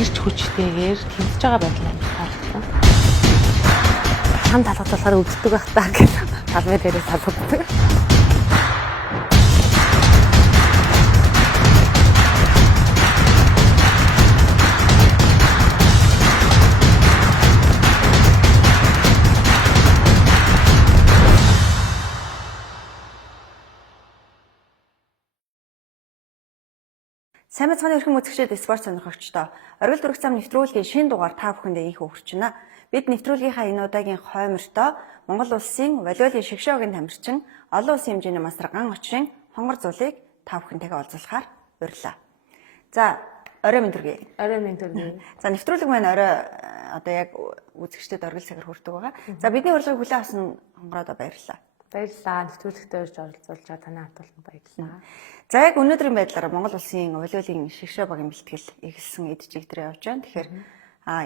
ирж хүчтэйгээр тэмцэж байгаа байдлаа харагдсан. Хам талгад болохоор өвддөг байх таа гэж талбай дээрээ салгаддаг. Сайн мэцгийн өрхөн үзэгчид спорт сонирхогчдоо оргил дүрх зам нэвтрүүлгийн шинэ дугаар та бүхэндээ инх хүрч байна. Бид нэвтрүүлгийнхаа энэ удаагийн хоймортой Монгол улсын волейболын шигшөөгийн тамирчин олон улсын хэмжээний мастер Ган Очрын хонгор зулыг та бүхэнтэйгээ уулзлахаар урьлаа. За, орой минь төргий. Орой минь төргий. За, нэвтрүүлэг маань орой одоо яг үзэгчдэд оргил цагаар хүрдэг байгаа. За, бидний урилгыг хүлээн авсан хонгороо баярлалаа. Баярлалаа. Нэвтрүүлэгтээ урьж оролцуулж танай хатуулсан баярлалаа. За яг өнөөдрийн байдлаар Монгол улсын волейболын шигшөө багийн бэлтгэл эхэлсэн эд чигдрээ явж байна. Тэгэхээр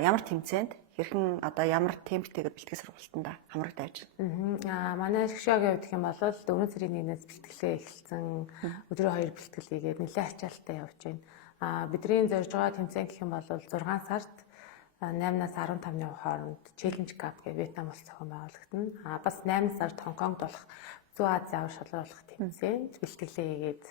ямар тэмцээнд хэрхэн одоо ямар темптэйгээр бэлтгэл сургалтанда хамрагдаж байна. Манай шигшөөгийн хувьд гэх юм бол 4 сарын 1-ээс бэлтгэлээ эхэлсэн. Өдрөө 2 бэлтгэл хийгээд нэлээд ачаалттай явж байна. Бидний зорж байгаа тэмцээн гэх юм бол 6 сард 8-аас 15-ны хооронд Challenge Cup гэх Вьетнам улс зохион байгуулагдана. Бас 8 сард Хонконгд болох Зүүн Ази авар шалгаруулах тэмцээнд бэлтгэлээ хийгээд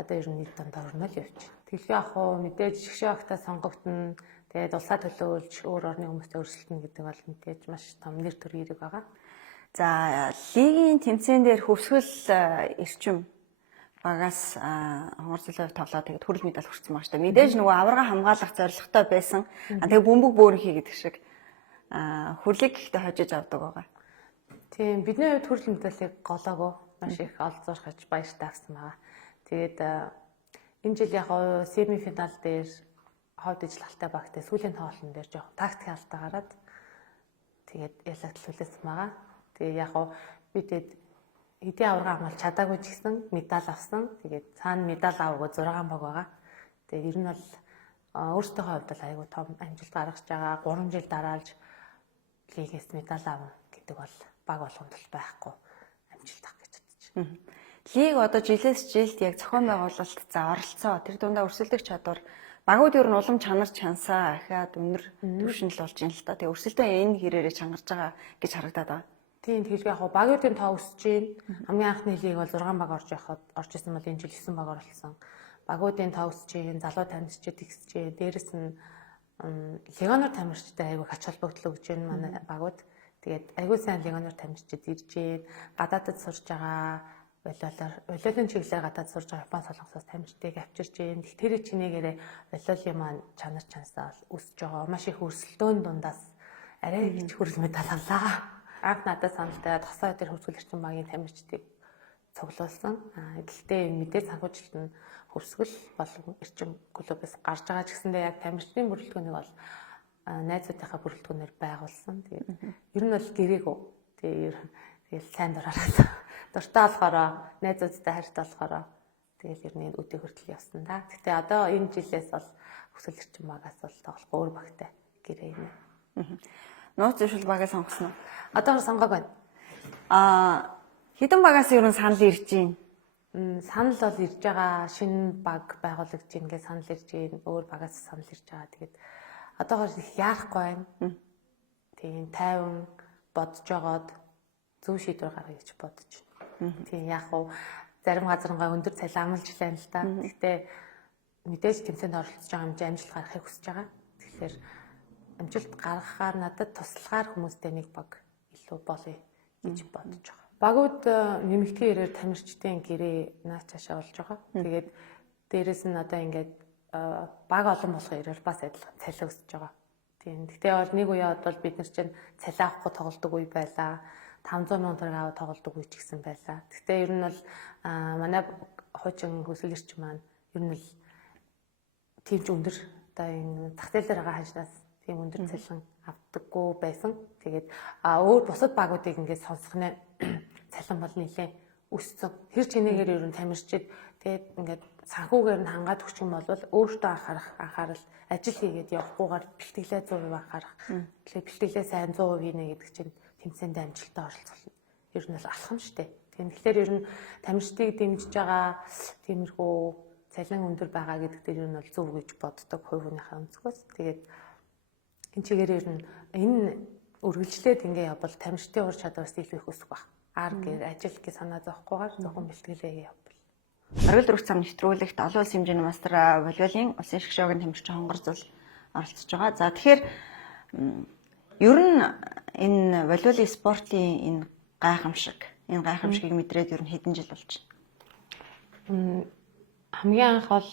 одоо ер нь нийт дандаа өрнөл явж байна. Тэглээ ах уу мэдээж шигшээ багтаа сонгогдно. Тэгээд улсаа төлөөлж өөр орны хүмүүстэй өрсөлдөнө гэдэг бол мэдээж маш том нэр төр хэрэг байгаа. За лигийн тэмцээн дээр хөвсгөл эрчим багаас хонгор зулыг тоглоод тэгээд хүрэл медаль хүрсэн байгаа шүү дээ. Мэдээж нөгөө аварга хамгаалах зорилготой байсан. Тэгээд бөмбөг бөөрнхий гэдэг шиг хүрлийг ихтэй хожиж авдаг байгаа. Тийм бидний хувьд хүрэл медалийг голоогүй маш их олзуурхаж баяртай авсан байгаа. Тэгээд энэ жил яг семифинал дээр ховд ижлалтай багтай сүүлийн тоглолтын дээр жоох тактик алдаа гараад тэгээд ялагдуулсан байгаа. Тэгээд яг бидэд эдийн аварга хамгаалж чадаагүй ч гэсэн медаль авсан. Тэгээд цаана медаль аваагүй 6 баг байгаа. Тэгээд ер нь бол өөрсдийнхөө хувьд бол айгүй том амжилт гаргаж байгаа. 3 жил дараалж лигээс медаль авна гэдэг бол баг болгонд бол байхгүй амжилт авах гэж бодож байна. Лиг одоо жилээс жилд яг зохион байгуулалт за оролцоо тэр дундаа өрсөлдөх чадвар багууд ер нь улам чанар чансаа ахаад өнөр төвшинл болж байна л да. Тэгээ өрсөлдөө энэ хэрээрээ чангарч байгаа гэж харагдаад байгаа. Тийм тэгэхээр яг багуудын тоо өсөж байна. Хамгийн анхны лиг бол 6 баг орж исэн бол энэ жил 9 баг оролцсон. Багуудын тоо өсөж байна. Залуу тамирчид ихсэж байна. Дээрэс нь легионер тамирчтай айгүй ач холбогдол өгж байна манай багууд. Тэгээд айгүй сайн легионер тамирчид ирж байна. Гадаадд сурж байгаа волейболын чиглэлээр гадаад сурж байгаа Япон солонгосоос тамирчдыг авчирч байна. Тэр чинээгээрээ волейболын маань чанар чансаа өсөж байгаа. Маш их өрсөлдөөн дундаас арай их хүрэл медаль авлаа. Анх надад саналтай тосоо дээр хөвсгөл эрчим багийн тамирчдыг цуглуулсан. Гэхдээ мэдээ санхүүжилт нь хөвсгөл болон эрчим клубээс гарч байгаа ч гэсэндээ яг тамирчдын бүрэлдэхүүнийг бол найзуудынхаа бүрэлдэхүүнээр байгуулсан. Тэгээд ер нь бол гэрээгүй. Тэгээд сайн дураараа дуртай болохоор найзуудтай хайртай болохоор тэгэл ер нь өдөө хүртэл явсан да. Гэтэ одоо энэ жилээс бол хөвсгөл эрчим багаас бол тоглохгүй өөр багтай гэрээ юм. Нууц зөвшөл багаа сонгосон уу? Одоо сонгоог байна. Хэдэн багаас ер нь санал ирж байна? Санал бол ирж байгаа. Шинэ баг байгуулагдж ийн гэж санал ирж байна. Өөр багаас санал ирж байгаа. Тэгээд одоогоор их яарахгүй байна. Тийм тайван бодож жогоод зөв шийдвэр гаргая гэж бодож байна. Тийм яг уу зарим газарынгаа өндөр цалин амлж лайн л та. Гэхдээ мэдээж тэмцээнд оролцож байгаа юм чи амжилт гаргахыг хүсэж байгаа. Тэгэхээр амжилт гаргахаар надад туслахаар хүмүүстэй нэг баг илүү болъё гэж бодож байгаа. Багууд нэмэгдгийн ирээр тамирчдын гэрээ наачаашаа болж байгаа. Тэгээд дээрэс нь одоо ингээд баг олон болох ирээр бас адилхан цалин өсөж байгаа. Тийм. Гэхдээ бол нэг үеэд бол бид нар чинь цалин авахгүй тоглодог үе байлаа. 500 сая төгрөг аваад тоглодог үе ч гэсэн байлаа. Гэхдээ ер нь бол манай хуучин хөвсгөл эрчим маань ер нь л тийм ч өндөр одоо энэ зах зээл дээр байгаа ханшнаас тийм өндөр цалин авдаггүй байсан. Тэгээд өөр бусад багуудыг ингээд сонсох нь цалин бол нэлээд өссөн. Тэр чинээгээр ер нь тамирчид тэгээд ингээд санхүүгээр нь хангаад өгч юм бол өөртөө анхаарал ажил хийгээд явахгүйгээр бэлтгэлээ 100% анхаарах. Тэгэхээр бэлтгэлээ сайн 100% хийнэ гэдэг чинь тэмцээнд амжилттай оролцох. Ер нь бол алхам шүү дээ. Тэгэхээр ер нь тамирчдыг дэмжиж байгаа тиймэрхүү цалин өндөр байгаа гэдэг дээр юу нь бол зөв гэж боддог хувь хүнийхээ өнцгөөс. Тэгээд энэ чигээр ер нь энэ үргэлжлээд ингээ явбал тамирчдын ур чадвараас илүү их өсөх баг. Ар гэр ажил гэж санаа зовхгүйгээр зөвхөн бэлтгэлээ явбал. Оргил дөрвөх зам нэвтрүүлэгт олон улсын хэмжээний мастер волейболын улсын шгшөөгийн тамирчин хонгорзол оролцож байгаа. За тэгэхээр ер нь энэ волейболын спортын энэ гайхамшигыг мэдрээд ер нь хэдэн жил болж байна? Хамгийн анх бол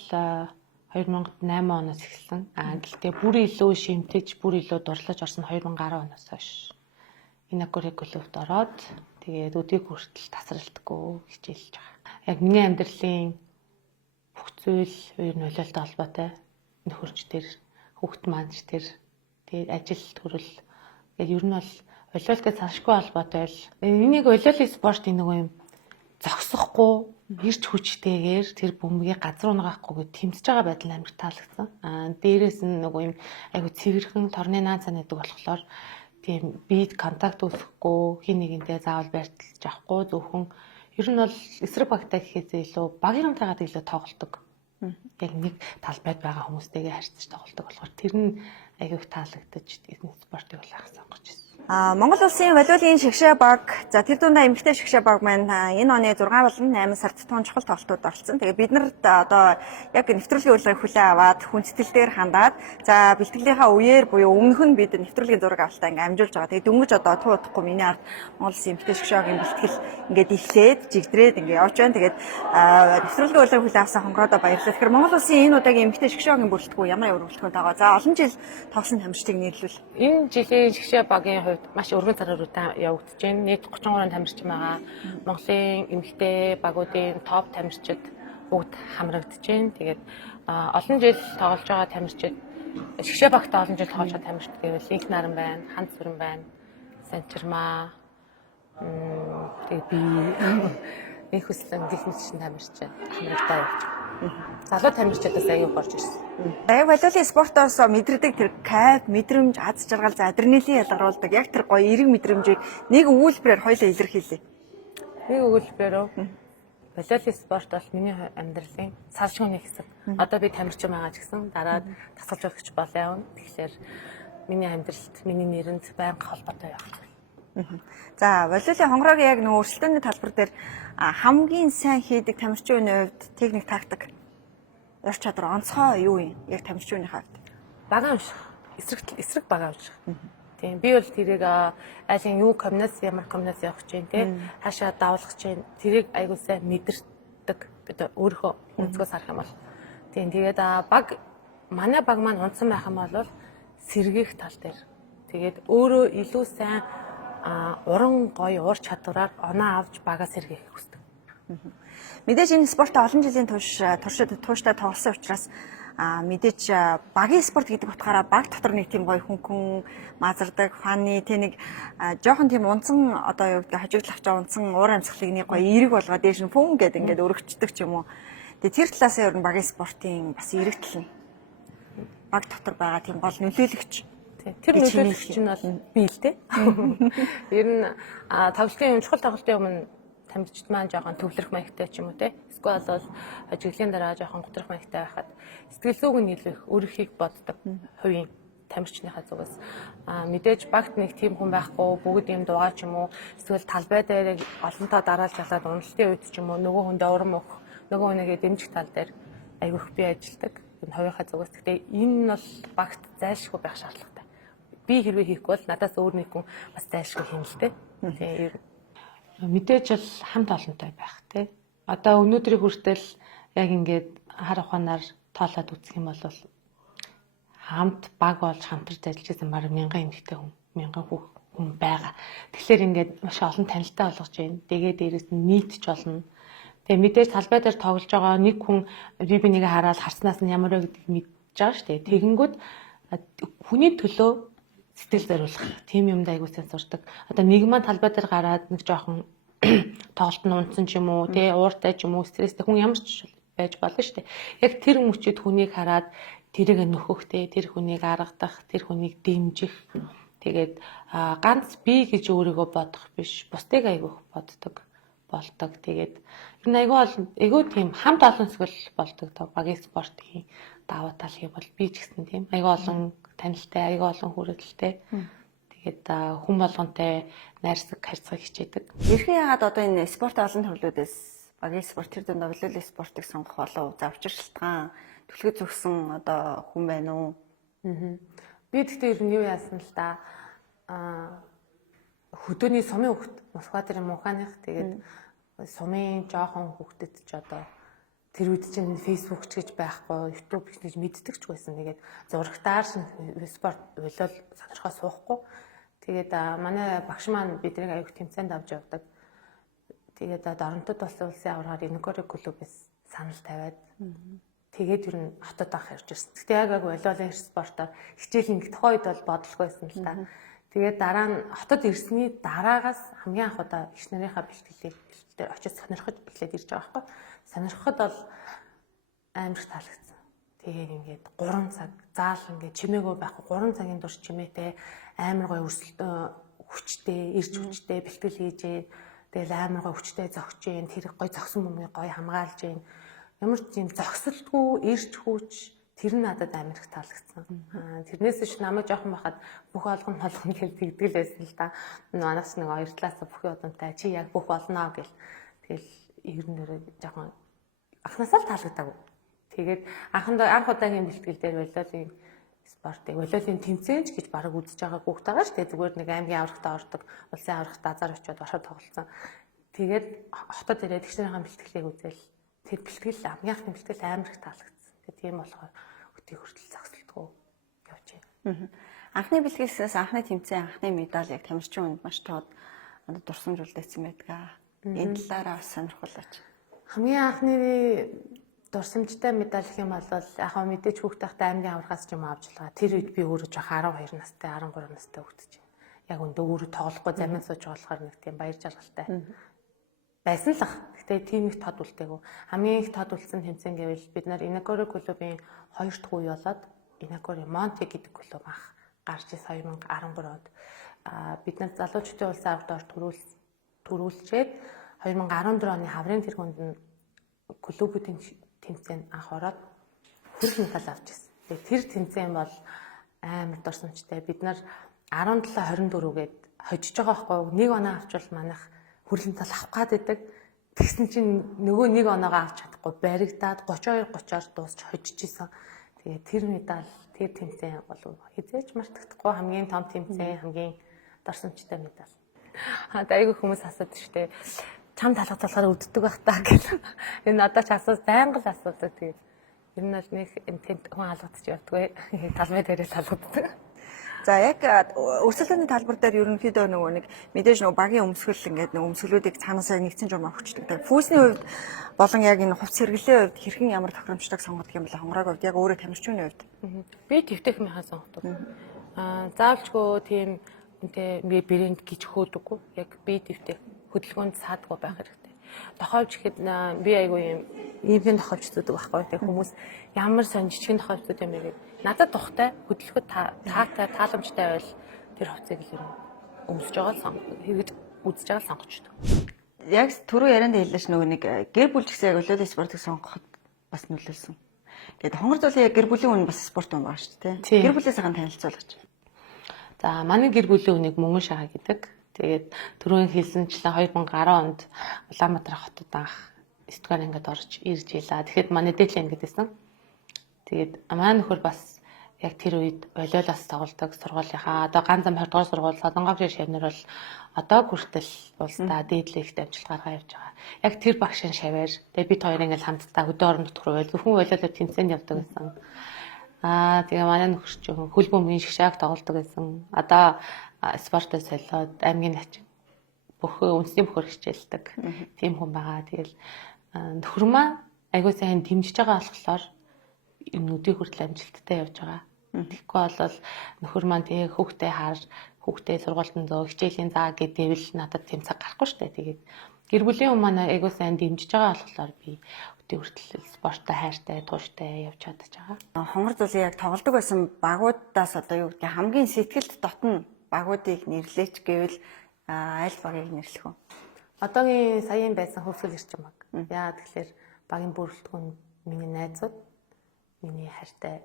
2008 оноос эхэлсэн. Гэхдээ бүр илүү шимтэж, бүр илүү дурлаж орсон 2010 оноос хойш. Энэ curriculum-т ороод тэгээд өдийг хүртэл тасралтгүй хичээлж байгаа. Яг миний амьдралын бүх зүйл ер нь волейболтой холбоотой. Нөхөрч төр, хүүхэд маань төр, тэгээд ажил төрөл. Тэгээд ер нь бол волейболтой цаашгүй холбоотой л. Энийг волейболын спортын нэг юм зогсохгүй, ирч хүчтэйгээр тэр бөмбөгийг газар унгахгүй гэж тэмцэж байгаа байдал амар таалагдсан. Дээрээс нь нэг юм айгу цэвэрхэн торны наан цаа гэдэг болохоор тийм бие контакт үүсэхгүй, хин нэгэнтэй заавал барьцлж авахгүй зөвхөн ер нь бол эсрэг багтаа гэхээсээ илүү багийнхантайгаа илүү тоглодог. Яг нэг талбайд байгаа хүмүүстэйгээ харьцаж тоглодог болохоор тэр нь айгүйх таалагдаж энэ спортыг бол анх сонгож байсан. Монгол улсын волейболын шгшээ баг, за тэр дундаа эмэгтэй шгшээ баг маань энэ оны 6 болон 8 сард туун чухал тоглолтууд оролцсон. Тэгээ бид нарт одоо яг нэвтрүүлгийн урилгыг хүлээн аваад хүндэтгэл дээр хандаад за бэлтгэлийнхаа үеэр буюу өмнөх нь бид нэвтрүүлгийн зураг авалтаа ингээм амжуулж байгаа. Тэгээ дөнгөж одоо туу удахгүй миний ард Монгол улсын эмэгтэй шгшээгийн бэлтгэл ингээд эхлээд жигдрээд ингээд явж байна. Тэгээд нэвтрүүлгийн урилгыг хүлээн авсан хонгороо баярлалаа. Тэгэхээр Монгол улсын энэ удаагийн эмэгтэй шгшээгийн бүрэлдэхүүн ямар бүрэлдэхүүн байгаа. За олон жил тоглосон тамирчдыг нэрлүүл. Энэ жилийн шгшээ багийн хувьд маш өргөн царааруудаа явагдаж байна. Нийт 33 тамирчин байгаа. Монголын эмэгтэй багуудын топ тамирчид бүгд хамрагдаж байна. Тэгээд олон жил тоглож байгаа тамирчид шгшээ багт олон жил тоглож байгаа тамирчид гэвэл Инх наран байна, Ханц сүрэн байна, Санчирмаа, тэгээд би их хүслэн гих мэтчин тамирчин хамрагдаа явж байна. Залуу тамирчидаас аягүй горж ирсэн. Яг волейболын спортоос мэдэрдэг тэр кайф, мэдрэмж, аз жаргал, за адреналин ялгаруулдаг яг тэр гоё эерэг мэдрэмжийг нэг өгүүлбэрээр хоёулаа илэрхийлье. Нэг өгүүлбэрээр волейболын спорт бол миний амьдралын салшгүй нэг хэсэг. Одоо би тамирчин байгаа ч гэсэн дараад тасгалж өгч болоо явна. Тэгэхээр миний амьдралд, миний нэрэнд байнга холбоотой явах. За волейболын хонгороогийн яг нөгөө өрсөлдөөний талбар дээр хамгийн сайн хийдэг тамирчийн хувьд техник, тактик, ур чадвар онцгой юу юм? Яг тамирчийн хувьд. Багаан эсрэг багаан унших. Тийм би бол тэрийг айлын юу комбинац ямар комбинац явах гэж байна те хаашаа давуулах гэж байна. Тэрийг айгуу сайн мэдэрдэг. Би өөрөө өнцгөөс харах юм бол. Тийм тэгээд манай баг маань унтсан байх юм бол сэргийх тал дээр. Тэгээд өөрөө илүү сайн уран гоё ур чадвараар оноо авч багаа сэргээх хүсдэг. Мэдээж энэ спорт олон жилийн туршид тууштай тоглосон учраас мэдээж багийн спорт гэдэг утгаараа баг дотор нэг тийм гоё хүнхэн мазардаг, фаны тэ нэг жоохон тийм унцсан одоо юу гэдэг хажуудлах жаа унцсан уур амьсгалыг нэг гоё эерэг болгоод дээш нь фүн гэдэг ингээд өргөцдөг ч юм уу. Тэгээ тэр талаасаа ер нь багийн спортын бас эерэг тал нь баг дотор байгаа тийм гол нөлөөлөгч. Тэр нөлөөлөгч нь бол би л дээ. Ер нь тоглолтын чухал тоглолтын өмнө тамирчид маань жоохон төвлөрөх маягтай ч юм уу те. Эсвэл бол ажиглалын дараа жоохон готрох маягтай байхад сэтгэл зүйг нь илүү их өөрийнхийг боддог хувийн тамирчныхаа зүгээс. Мэдээж багт нэг тийм хүн байхгүй бүгд юм дуугаа ч юм уу эсвэл талбай дээр олонтоо дараалж ялаад уналтын үед ч юм уу нөгөө хүндээ урам өгөх нөгөө хүнийгээ дэмжих тал дээр айгүйх би ажилдаг. Энэ хувийнхаа зүгээс. Гэхдээ энэ нь бол багт зайлшгүй байх шаардлагатай. Би хэрвээ хийхгүй бол надаас өөр нэг хүн бас зайлшгүй хийнэ л дээ. Тэгээ мэдээж л хамт олонтой байх тий. Одоо өнөөдрийг хүртэл яг ингээд хар ухаанаар тоолоод үзэх юм бол хамт баг болж хамтарч ажиллаж байсан баг 1000 эмэгтэй хүн 1000 хүн байгаа. Тэгэхээр ингээд маш олон танилтаа болгож байна. Тэгээ дээрээс нь нийтч болно. Тэгээ мэдээж талбай дээр тоглож байгаа нэг хүн би нэгэ хараад харснаас нь ямар вэ гэдгийг мэдж байгаа шүү дээ. Тэгэнгүүт хүний төлөө сэтгэл зориулах тийм юмд айгуу сайн сурдаг. Одоо нэг маань талбай дээр гараад нэг жоохон тоглолт нь унтсан ч юм уу, тий ууртай ч юм уу, стресстэй хүн ямар ч байж болно шүү дээ. Яг тэр мөчөд хүнийг хараад тэрийг нөхөх, тий тэр хүнийг аргадах, тэр хүнийг дэмжих. Тэгээд ганц би гэж өөрийгөө бодох биш, бусдыг айгуух боддог. болдог. Тэгээд ер нь айгүй тийм хамт олон зүйл болдог тоо багийн спортын даваа тал хийх бол би ч гэсэн тийм айгүй олон танилтай, айгүй олон хүрээлэлтэй. Тэгээд хүн болгонтэй найрсаг харьцах хичээдэг. Ерхэн яагаад одоо энэ спортын олон төрлүүдээс багийн спорт тэр дунд волейбол спортыг сонгох болов? Завчир шалтгаан түлхэж зөвсөн одоо хүн байна уу? Би тэгтээ ер нь юу яасан л да хөдөөний сумын хөвгт Москва дээр муханых тэгээд сумын жоохон хөвгөдөд ч одоо тэр үед чинь фейсбુક ч гэж байхгүй, YouTube гэж мэддэг ч байсан. Тэгээд зурагтаар спорт болол сонирхоо суухгүй. Тэгээд манай багш маань биднийг аяг тэмцээнд авч явдаг. Тэгээд Доронтод болсон улсын аваргаар Инокори клубээс санал тавиад тэгээд ер нь хотод авах явж ирсэн. Гэтэ яг волейболын спортоор хичээл ингэдэх үед бол бодлого байсан л та. Тэгээд дараа нь хотод ирсний дараагаас хамгийн анх удаа иш нарынхаа бэлтгэлээр очиж сонирхож эхлээд ирж байгаа байхгүй. Сонирхоход бол амар их таалагдсан. Тэгээд ингээд 3 цаг заал ингээд чимээгүй байхгүй 3 цагийн турш чимээтэй амар гоё өрсөлдөө хүчтэй, ирж хүчтэй бэлтгэл хийж тэгэл амар гоё хүчтэй зогч जैन тэр гоё зогсон хүмүүнийг гоё хамгаалж जैन ямар ч юм зогсолтгүй ирж хүч тэр нь надад амар их таалагдсан. Тэрнээс ч намайг жоохон байхад бүх болгон гэж тэгдэл байсан л да. Манайс нэг хоёр талаас бүхий удамтай чи яг бүх болноо гэл. Тэгэл ер нь жоохон анхнаасаа л таалагдаагүй. Тэгээд анх удаагийн бэлтгэл дээр волейболын спортыг волейболын тэмцээнч гэж бараг үзэж байгаа хүүхд байгаа шүү дээ. Зүгээр нэг аймгийн аврагтаа ордог, улсын аврагтаа азар очиод оршоод тоглолцсон. Тэгээд хотод ирээд тэгшнэрийн бэлтгэлийг үзэл тэр бэлтгэл амгийнхны бэлтгэл амар их таалагдсан. Тийм болохоор өтий хүртэл зогсолтгүй явж байна. Анхны бэлтгэлээс анхны тэмцээн, анхны медаль яг тамирчин хүнд маш тод дурсамжуулагдсан байдаг. Энэ талаараа бас сонирхуулаач. Хамгийн анхны дурсамжтай медаль гэх юм бол яг мэдээж хүүхд тахтай аймгийн аврагаас ч юм авч байгаа. Тэр үед би өөрөө жоох 12 настай, 13 настай хүүхэд чинь. Яг өндөө өөрөө тоглохгүй замын сууж болохоор нэг тийм баяр жаргалтай байсан л ах. Гэтэ тийм их тод үлдээгүү. Хамгийн их тод үлдсэн тэмцээн гэвэл бид нар Инокори клубын 2 дахь үе болоод Инокори Монте гэдэг клуб анх гарч ирсэн 2013 онд. Бид нар залуучуудын улсын аврагт төрүүлчээд 2014 оны хаврын тэргуунд нь клубүүдийн тэмцээнд анх ороод хүрэл медаль авч ирсэн. Тэгээд тэр тэмцээн бол амар дурсамжтай. Бид нар 17-24-гээд хожиж байгаа байхгүй. Нэг оноо авчвал манайх хүрэл медаль авах гад байдаг. Тэгсэн чинь нөгөө нэг оноогоо авч чадахгүй баригдаад 32-30-аар дуусч хожиж исэн. Тэгээд тэр медаль, тэр тэмцээн бол хизээч мартагдахгүй хамгийн том тэмцээн, хамгийн дурсамжтай медаль. Айгүй хүмүүс асуудаг штэ. Чам талхад болохоор үддэг байх таа гэх. Энэ одоо ч байнга л асуудаг. Тэгээд ер нь бол нэг интент хүн алгадчих явдаггүй. Талмай дээрээ талгаддаг. За яг өрсөлдөөний талбар дээр ерөнхийдөө нөгөө нэг мэдээж нөгөө багийн өмсгөл ингээд нөгөө өмсгөлүүдийг цаанаасаа нэгцэн журмаар өгчдөг. Фүүсний хувьд болон яг энэ хувц сэргэлэн хувьд хэрхэн ямар тохиромжтойг сонгодог юм бэ? Хонгороогийн хувьд яг өөрөө тамирчны хувьд. Би твтехмийнхаа сонгодог. Заавалчгүй тийм үнтэй брэнд гэж хөөдөггүй. Яг би твтэх хөдөлгөөнд саадгүй байх хэрэгтэй. Тохиолж гэхэд би айгүй ийм тохиолжтдаг байхгүй. Тэг хүмүүс ямар сонь жижигэн тохиолжтууд юм бэ гэдэг. Надад тухтай хөдөлгөхөд таатай тааламжтай байл тэр хувцсыг л өмсөж байгаа л сонгож үзэж байгаа л сонгочтой. Яг түрүү ярианд хэллээш нөгөө нэг гэр бүл гэсэн яг волейбол спортыг сонгоход бас нөлөөлсөн. Тэгээд хонгор зулын яг гэр бүлийн үн бас спорт юм байна шүү дээ. Гэр бүлээс хаан танилцуулгач. За манай гэр бүлийн үнийг Мөнгөн Шагаа гэдэг. Тэгээд түрүүн хэлсэнчлэн 2010 онд Улаанбаатар хотод анх 9-р ангид орж ирж ийлаа. Тэгэхэд манай дээдлийн ангид байсан. Тэгээд манай нөхөр бас яг тэр үед волейболоос тоглодог сургуулийнхаа одоо ганц зам 20 дугаар сургууль Солонгогийн шавнар бол одоо хүртэл улсдаа дээдлэх дамжлагаараа явж байгаа. Яг тэр багшийн шаваар тэгээд бид хоёр ингээл хамтдаа өдөө орон нутгаар зөвхөн волейбол тэмцээнд явдаг гэсэн. Тэгээ манай нөхөр чинь хөл бөмбөгийн шгшааг тоглодог байсан. Одоо спортод солиод аймгийн начин бүх үндэсний бөхөр хичээлдэг. Тийм хүн байгаа. Тэгэл нөхөр маань айгуу сайн дэмжиж байгаа болохоор юмнуудыг хүртэл амжилттай явж байгаа. Тэгэхгүй бол нөхөр маань тэгээ хүүхдээ харж хүүхдээ сургуультанд зөө хичээлийн заа гэдээвэл надад тэм цаг гарахгүй шүү дээ. Тэгээд гэр бүлийн хүмүүс маань айгуу сайн дэмжиж байгаа болохоор би өдөө хүртэл спорттой хайртай, тууштай явж чадаж байгаа. Хонгор зулын яг тоглодог байсан багуудаас одоо юу гэдгийг хамгийн сэтгэлд дотно багуудыг нэрлээч гэвэл аль багийг нэрлэх вэ? Одоогийн саяын байсан хөвсгөл эрчим баг. Яа тэгэхээр багийн бүрэлдэхүүн миний найзууд, миний хайртай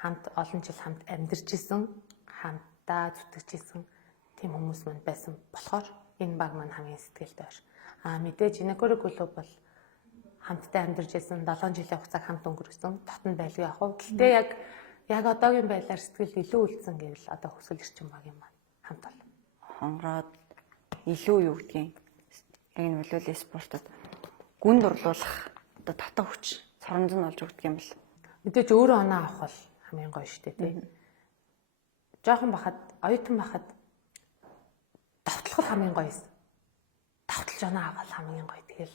хамт олон жил хамт амьдарч исэн, хамтдаа зүтгэж исэн тийм хүмүүс манд байсан болохоор энэ баг маань хамгийн сэтгэлтэй байна. Мэдээж Инакури клуб бол хамтдаа амьдарч исэн 7 жилийн хугацааг хамт өнгөрөөсөн. Дотн байлгүй яг хөө. Гэхдээ яг одоогийн байдлаар сэтгэл илүү үлдсэн гэвэл одоо хөвсгөл эрчим баг юм байна. Хамт бол хонгороод илүү юу гэдгийг яг энэ волейбол спортод гүнд орлуулах одоо татах хүч соромж нь олж өгдөг юм бэл. Мэдээж өөрөө оноо авах бол хамгийн гоё шүү дээ тий. Жохон бахад, оюутан бахад давталхал хамгийн гоё юм. Давталж оноо авах хамгийн гоё. Тэгэл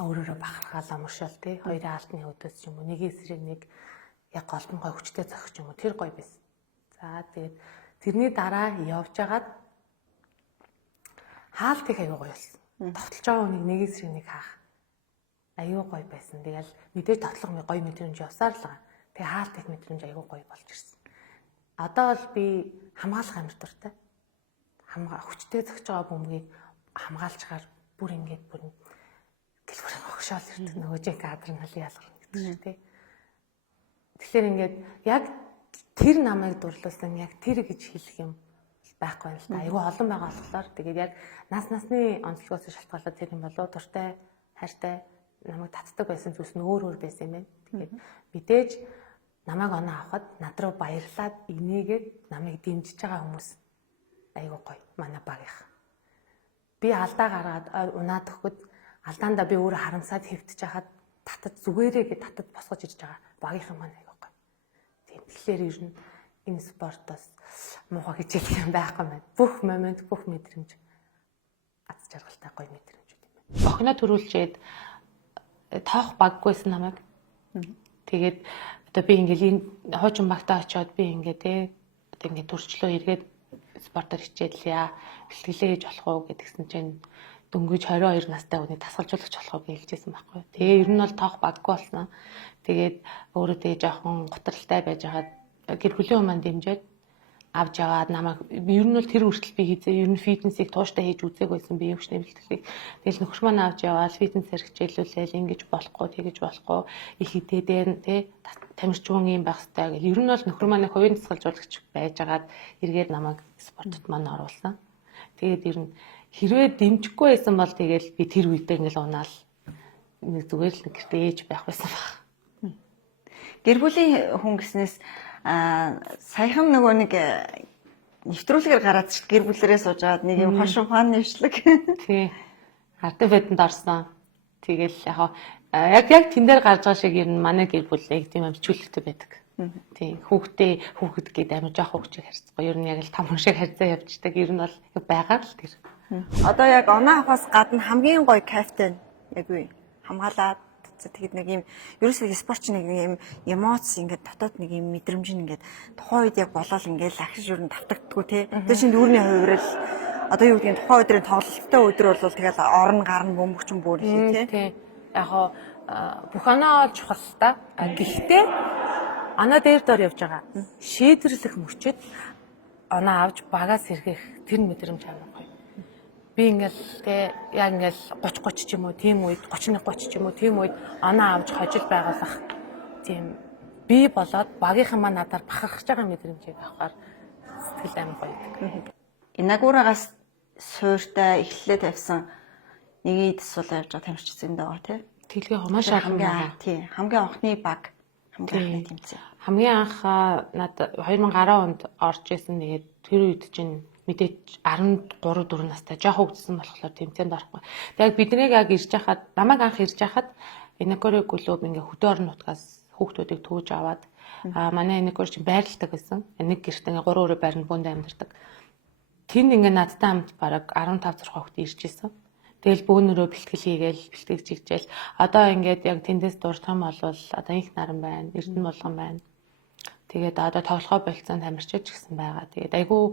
өөрөөрөө бахархаал амаршаал тий. Хоёрын алтны өдөөс юм уу, нэг эсрэг нэг яг голдон гоё хүчтэй зохиж юм уу, тэр гоё байсан. За тэгээд тэрний дараа явж агаад хаалт их аюу гоё болсон. Давталж байгаа хүнийг нэг эсрэг нэг хаах. Аюу гоё байсан. Тэгэл мэдээж тоглох гоё мэдрэмж явсаар л байгаа. Тэгээ хаалт их мэдрэмж аюу гоё болж ирсэн. Одоо бол би хамгаалах амар дуртай. Хүчтэй зогж байгаа бөмбөгийг хамгаалчгаар бүр ингээд бүр гэлбэр огшоол ирдэг нөгөө жиг кадр нь ялгарна гэдэг шүү дээ. Тэгэхээр ингээд яг тэр намайг дурлуулсан яг тэр гэж хэлэх юм байхгүй юм л та. Айгүй олон байгаа болохоор тэгээд яг насны онцлогоос шалтгаалаад тэр юм болоо дуртай, хайртай намайг татдаг байсан зүйлс нь өөр байсан юм байна. Тэгээд мэдээж намайг оноо авахад над руу баярлаад инээгээд намайг дэмжиж байгаа хүмүүс айгүй гоё манай багийнх. Би алдаа гаргаад унаад өгөхөд алдаандаа би өөрөө харамсаад хэвтэж хахад татад зүгээрээ гэж татад босгож ирж байгаа багийнхан маань айгүй гоё. Тийм тэгэхээр ер нь энэ спортоос муухай хичээх юм байхгүй байна. Бүх момент, бүх мэдрэмж аз жаргалтай гоё мэдрэмжүүд юм байна. Охиноо төрүүлчихэд тоох баггүйсэн намайг. Тэгээд одоо би ингээл энэ хуучин багтаа очиод би ингээ те одоо ингээ төрчлөө эргээд спортоор хичээлээ. Бэлтгэлээ хийж болох уу гэдгсэн чинь дөнгөж 22 настай хүний тасгалжуулагч болох уу гэж хэлжсэн байхгүй. Тэгээ ер нь бол тоох баггүй болсон. Тэгээд өөрөө тэгээ жоохон готролтой байж хагаад гэр бүлийн хүмүүс дэмжиж авч яваад намайг ер нь бол тэр хүртэл би хийзээ ер нь фитнесийг тууштай хийж үзег байсан би өвчнээ бэлтгэлийг. Тэгэл нөхөр маань авч яваад фитнесээр хичээлүүлээл ингэж болохгүй тэгэж болохгүй их хитэдээр тий тамирчгүй юм байх хэрэгтэй гэл ер нь бол нөхөр маань хувийн тасгалжуулагч байж агаад эргээд намайг спортод маань оруулсан. Тэгээд ер нь хэрвээ дэмжихгүй байсан бол тэгэл би тэр үедээ ингээл унаал нэг зүгээр л гэртээ ээж байх байсан баг. Гэр бүлийн хүн гэснээс саяхан нөгөө нэг нэвтрүүлгээр гараад ч гэр бүлэрээ суужгаад нэг юм хошин хаан нэвшлэг. Тий. Ардын бэдэнд орсон. Тэгэл яг тэн дээр гарч байгаа шиг ер нь манай гэр бүл яг тийм амжилттай байдаг. Тий. Хүүхэд гээд амар жоох хөвчөг харьцахгүй. Ер нь яг л том шиг харьцаа явждаг. Ер нь бол байгаа л тэр. Одоо яг оноо авахаас гадна хамгийн гоё кайфтай яг үе хамгаалаад тэгэд нэг юм ерөөсөө спортч нэг юм эмоц ингээд дотоод нэг юм мэдрэмж ингээд тухайн үед яг болоод ингээд ахиж юу н давтагддггүй те. Тэр чинь дүүрний хувирал одоо юу гэдгийг тухайн өдрийн тоглолттой өдөр бол тэгэл орон гарна бөмбөгчин бүр хий те. Яг бүх оноо чухал та. Гэхдээ оноо дээр дор явж байгаа. Шийдвэрлэх мөчөд оноо авч багаас сэргэх тэр мэдрэмж авах гоё. Би ингээл те яг ингээл 30 ч юм уу тийм үед 31 30 ч юм уу тийм үед оноо авч хожил байгуулах тийм би болоод багийнхан маань надаар бахархаж байгаа мэдрэмжийг авахаар сэтгэл амар гоё байдаг. Инагурагаас суурьтай эхлэлээ тавьсан нэг ийд сул явж байгаа тамирчид юм даа тий. Тэлгээ маш олон байгаа. Тий. Хамгийн анхны баг хамгийн анхны тэмцээн. Хамгийн анх надад 2010 онд орж исэн тэгээд тэр үед чинь мэдээж 13 4 настай жоох хөгжсөн болохоор тэмцээнд орохгүй. Тэгээд биднийг яг ирж хахад намайг анх ирж хахад Инакури клуб ингээ хөдөө орон нутгаас хүүхдүүдийг төвж аваад манай Инакури чинь байрладаг гэсэн. Нэг гэрт ингээ 3 өрөө байранд бөөнд амьдардаг. Тэнд ингээ надтай хамт бараг 15 6 хүүхд ирж исэн. Тэгэл бөөнөрөө бэлтгэл хийгээл бэлтгэж чигжээл одоо ингээд яг тэндээс дуртай юм болвол одоо их наран байна, эрдэнэ болгон байна. Тэгээд одоо тоглохоо болцсон тамирчиж гисэн байгаа. Тэгээд айгүй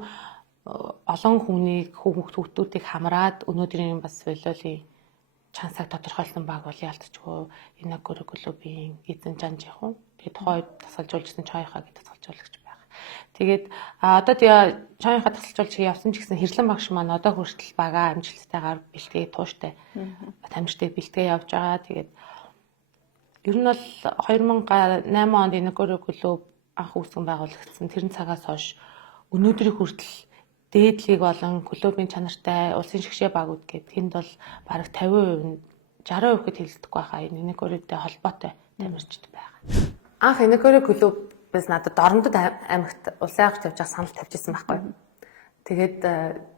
олон хүүхдүүдийг хамраад өнөөдрийн бас волейболын чансаг тодорхойлсон баг бол яалтчгүй Инакури клубын эзэн жанж яг уу. Тэгээд тухайд тасгалжуулжсэн чойхоо гэдэг тасгалжуулагч байгаа. Тэгээд одоо тэгээ чойнхаа тасалжуулж явсан ч гэсэн хэрлэн багш маань одоо хүртэл бага амжилттайгаар бэлтгээ тууштай тамирчтай бэлтгээ явж байгаа. Тэгээд ер нь бол 2008 онд Инекоре клуб анх үүсгэн байгуулагдсан. Тэрэн цагаас хойш өнөөдрийн хүртэл дээдлийг болон клубын чанартай улсын шигшээ багууд гэдэг тэнд бол бараг 50%, 60% гэхэд хэлэлцэхгүй байхаа Инекоретэй холбоотой тамирчид байгаа. Анх Инекоре клуб biz надад Дорнодод аймагт улсын авч явж байгаа санал тавьжсэн байхгүй. Тэгээд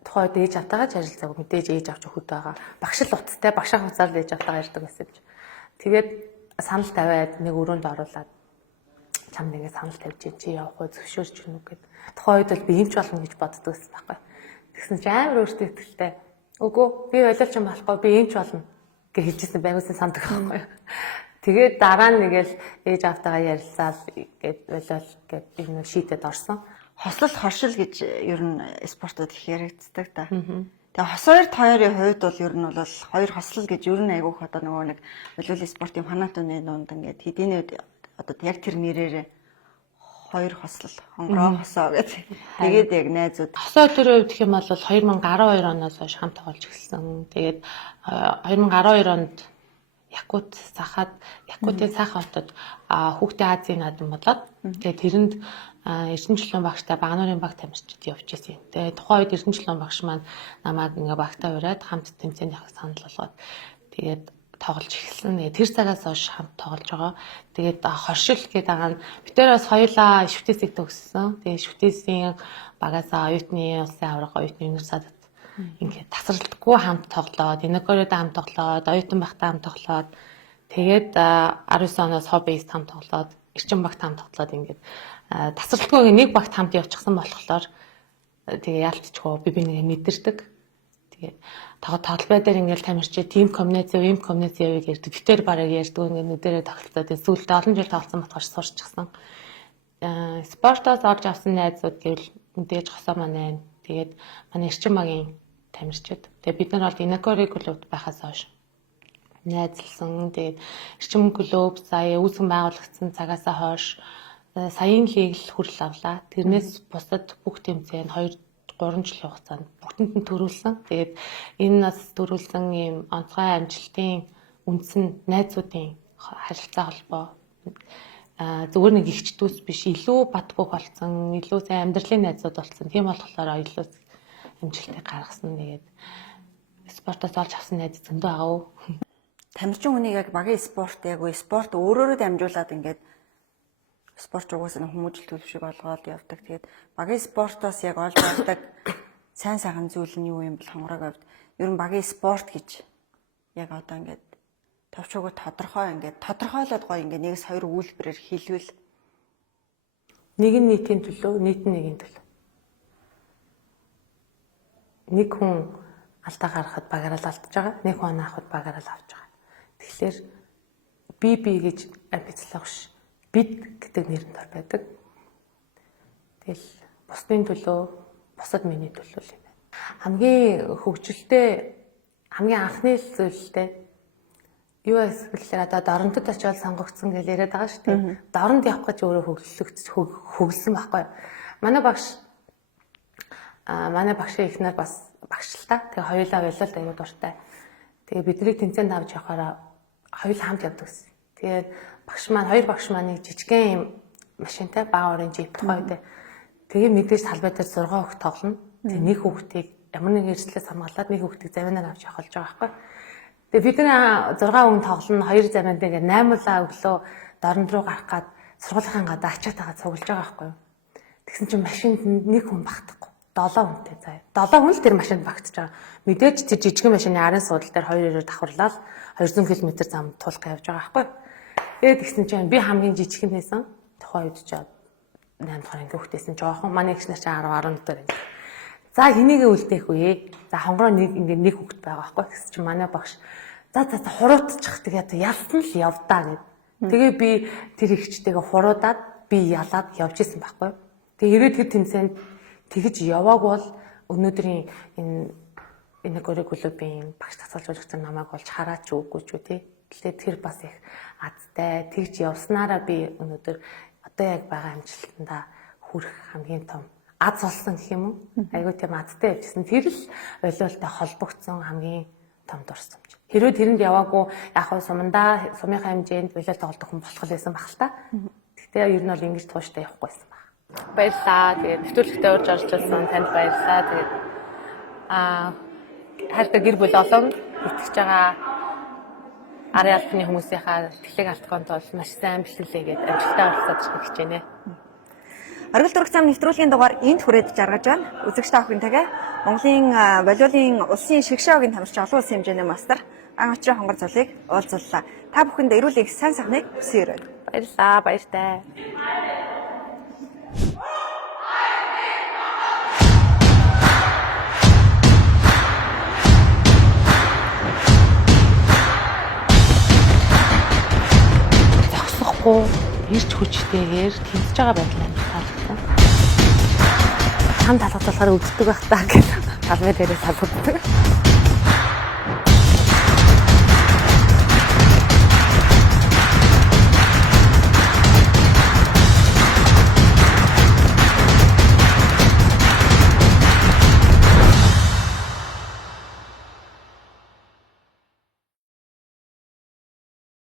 тухайд ээж автаагаа харилцаагүй мэдээж ээж авч өгөхөд байгаа. Багш л утастай багшаа хуцаар ээж автаагаа ярьдаг байсан юм. Тэгээд санал тавиад нэг өрөөнд оруулаад чамд ингэ санал тавьж чи явах уу зөвшөөрч гэнэ үг гэд. Тухайд бол би юмч болно гэж боддог байсан байхгүй. Тэгсэн чи амар өөртөө ихтэй. Үгүй би болол ч юм болохгүй би юмч болно гэж хэлжсэн байгуулсан сандаг байхгүй. Тэгээд дараа нь нэгэл ээж автаагаа ярилцаал гэд болол гэд энэ шийдэд орсон. Хослол хоршил гэж ер нь спортод их яригддаг та. Тэгээ хосоор хоёрын хувьд бол ер нь бол хоёр хослол гэж ер нь айгүйх одоо нөгөө нэг волейбол спортын фанатны дунд ингээд хэдийнэ одоо яг тэр нэрээр хоёр хослол хонгороо хосоо гэдэг. Тэгээд яг найзууд хосоо төрөө гэх юм бол 2012 оноос хойш хамт тоглож эхэлсэн. Тэгээд 2012 онд Якутын Саха хотод хүүхдийн Азийн наадам болоод тэгээд тэрэнд Эрдэнэчлэн багштай багнуурын баг тамирчид явж байсан. Тэгээд тухайн үед Эрдэнэчлэн багш маань намайг ингээ багтаа ураад хамт тэмцээнийх санал болгоод тэгээд тоглож эхэлсэн. Тэр цагаас хойш хамт тоглож байгаа. Тэгээд хоршил гэдэг байгаа нь битээр бас хоёулаа шүтээсийг төгссөн. Тэгээд шүтээсийн багасаа оюутны улсын авраг оюутны университет ингээд тасралтгүй хамт тоглоод, Инекоредээ хамт тоглоод, оюутан багтаа хамт тоглоод, тэгээд 19 оноос хоббист хамт тоглоод, эрчим багт хамт тоглоод ингээд тасралтгүй нэг багт хамт явчихсан болохоор тэгээ яалтчгүй би нэг мэдэрдэг. Тэгээд тоглолбай дээр ингээд тамирчид тим комбинац явыг ярьдаг. Битээр бараг ярьдаг ингээд нүдэрээ тоглолцоо. Тэгээд сүүлдээ олон жил тоглосон болохоор сурчсан. Спортоос орж авсан найзууд гэвэл мэдээж хосоо маань. Тэгээд манай эрчим багийн тамирчид. Тэгээ бид нар бол Инекоре клубт байхаас хойш найзлсан. Тэгээд эрчим клуб сая үүсгэн байгуулагдсан цагаас хойш саяын лиг л хүрэл авлаа. Тэрнээс бусад бүх тэмцээнд 2-3 жилийн хугацаанд бүгдэнд нь төрүүлсэн. Тэгээд энэ нас төрүүлсэн ийм онцгой амжилтын үндэс нь найзуудын харилцаа холбоо. Зүгээр нэг ихчдүүс биш, илүү батбог болсон, илүү сайн амьдралын найзууд болсон. Тийм болохоор илүү амжилтыг гаргасан. Тэгээд спортоос олж авсан найз зөндөө байгаа. Тамирчин хүнийг яг багийн спорт яг үе спорт өөрөөрөө дамжуулаад ингээд спорт угаас нь хүмүүжил төлөвшиг олгоод явдаг. Тэгээд багийн спортоос яг олж авдаг сайн сайхан зүйл нь юу юм бол хонгорог авд. Ер нь багийн спорт гэж яг одоо ингээд товчгоо тодорхойлоод гоё ингээд нэгээс хоёр үйлбэрээр хэлвэл нэг нь нийтийн төлөө, нийт нь нэгийн төлөө. Нэг хүн алдаа гаргахад багаараа л алдаж байгаа. Нэг хүн авахд багаараа л авч байгаа. Тэгэхээр би гэж амбицлах ш. Бид гэдэг нэрээр дор байдаг. Тэгэл бусдын төлөө, бусад миний төлөө л юм байна. Хамгийн хөгжилтэй, хамгийн анхны зүйлтэй юу эсвэл одоо Дорнодод очиод сонгогдсон гэж яриад байгаа шүү дээ. Дорнод явах гэж өөрөө хөгөлсөн байхгүй. Манай багшийн ихнэр бас багшлаа. Тэгээ хоёулаа болол аюу дуртай. Тэгээ бидний тэмцээнд авч явахаараа хоёул хамт явдаг гэсэн. Тэгээд хоёр багш маань нэг жижигхэн юм машинтай бааурын жип тухайд. Тэгээ мэдээж талбай дээр 6 хүүхд тоглоно. Тэгээ нэг хүүхдийг ямар нэг эрсдлээс хамгаалаад нэг хүүхдийг заминаар авч явах болж байгаа байхгүй. Тэгээ бид нар 6 хүн тоглоно, 2 замиантай ингээ 8-лаа өглөө Дорнод руу гарах гад сургуулийн гадаа ачаад байгаа цуглаж байгаа байхгүй. Тэгсэн чинь машинд нэг хүн багтахгүй. 7 хүнтэй заяа. 7 хүн л тэр машинд багтаж байгаа. Мэдээж тэр жижигхэн машины арын суудал дээр 2-2-оор давхарлаад 200 км зам тулах явж байгаа байхгүй. Тэгээд тэгсэн чинь би хамгийн жижигхэн байсан. Тухайн үед ч 8 дахь анги хүүхдээсэн жоохон манай ихс нар чи 10 11 дээр анги. За хэнийгээ үлдээх вэ? За хонгороо нэг хүүхд байгаа байхгүй. Тэгсэн чинь манай багш за хуруутчих тэгээд ялсан л явдаа гэд. Тэгээ би тэр ихчтэйгээ хуруудаад би ялаад явж исэн байхгүй. Тэгээ ирээд тэр тэмцээнд тэгж явааг бол өнөөдрийн энэ клубын багш тасалжуулагч намайг болж хараач үгүй ч үү тий. Тэгэхээр тэр бас их азтай тэгж явснараа би өнөөдөр одоо яг байгаа амжилтандаа хүрэх хамгийн том аз болсон гэх юм уу? Айгуу тийм азтай явжсэн. Тэр л олиолтой холбогдсон хамгийн том дурсамж. Хэрвээ тэрэнд яваагүй яг хөө сумынхаа хэмжээнд олиолтой холбох хүн болох байсан баг л та. Гэхдээ ер нь бол ингэж тууштай явахгүйсэн баг. Баярлалаа. Тэгээд нэвтрүүлэгтээ урьж оролцуулсан танд баярлалаа. Тэгээд хайртай гэр бүл олон итгэж байгаа арын албаны хүмүүсийнхаа тэлэг алтгоон тул маш сайн бэлтгэлээгээд амжилттай оролцоод ирэх гэж байна. Оргил дурах зам нэвтрүүлгийн дугаар энд хүрээд жаргаж байна. Үзэгч та бүхэнтэйгээ Монголын волейболын улсын шигшээгийн тамирчин олон улсын хэмжээний мастер ан очрын хонгор зулыг уулзлаа. Та бүхэнд эрүүл их сайн сайхныг хүсье. Баярлалаа. Баяртай. Ирч хүчтэйгээр тэмцэж байгаа байдлаа таалагдсан. Хам талхад болохоор өвддөг байх таа гэж талбай дээрээ салгаддаг.